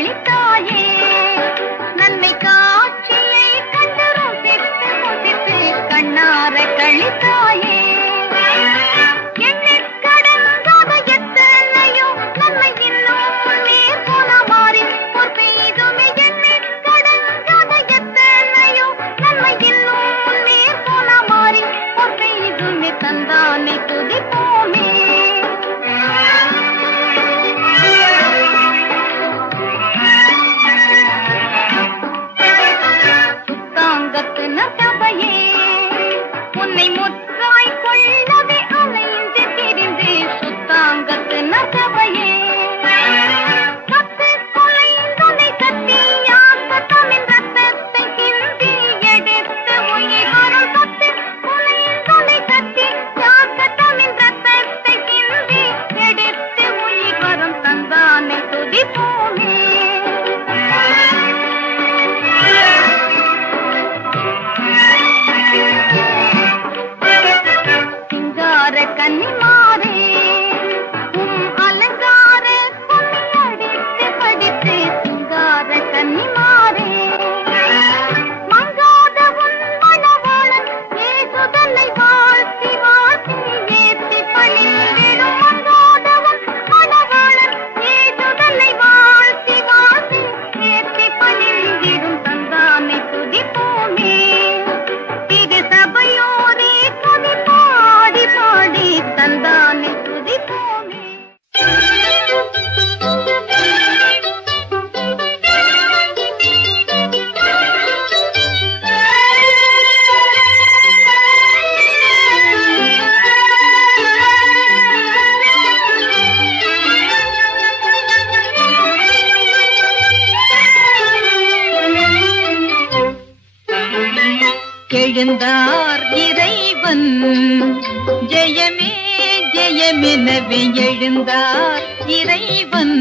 கழித்தாயே. நன்மை காட்சியை கண்டு ருசித்து முசித்து கண்ணார கழித்தாயே. எண்ணிற் கடங்காத எத்தனையோ நன்மை இன்னும் முன்னே போன மாறி பொற்பெய்துமே. எண்ணிற் கடங்காத எத்தனையோ நன்மை இன்னும் முன்னே போன மாறி பொற்பெய்துமே. தந்தானை துதிப்போமே. சுத்தாங்கத்து நசபையே உன்னை முற்றாய் கொள்ளவே அலைந்து திரிந்து. சுத்தாங்கத்து நசபையே கத்து கொலைந்தனை கத்தியாக்க தமிழ் ரத்தத்தை சிந்தி எடுத்து உயிர் வரும். கத்து கொலைந்தனை கத்தியாக்க தமிழ் ரத்தத்தை சிந்தி எடுத்து உயிர் வரும். தந்தானை துதிப்போமே. சிங்கார கன்னிமாரே அலங்கார பொன்னி அடித்து படித்து. சிங்கார கன்னிமாரே மங்காத உன் மணவாளன் ஏசுதன்னை வாழ்த்தி வாழ்த்தி ஏத்தி பணிந்திடும். மங்காத உன் மணவாளன் ஏசுதன்னை வாழ்த்தி வாழ்த்தி ஏத்தி பணிந்திடும். தந்தானை துதிப்போமே. திரு சபையோரே கவி பாடி பாடி தந்தானை துதிப்போமே. எழுந்தார் இறைவன் ஜெயமே ஜெயமெனவே எழுந்தார் இறைவன்.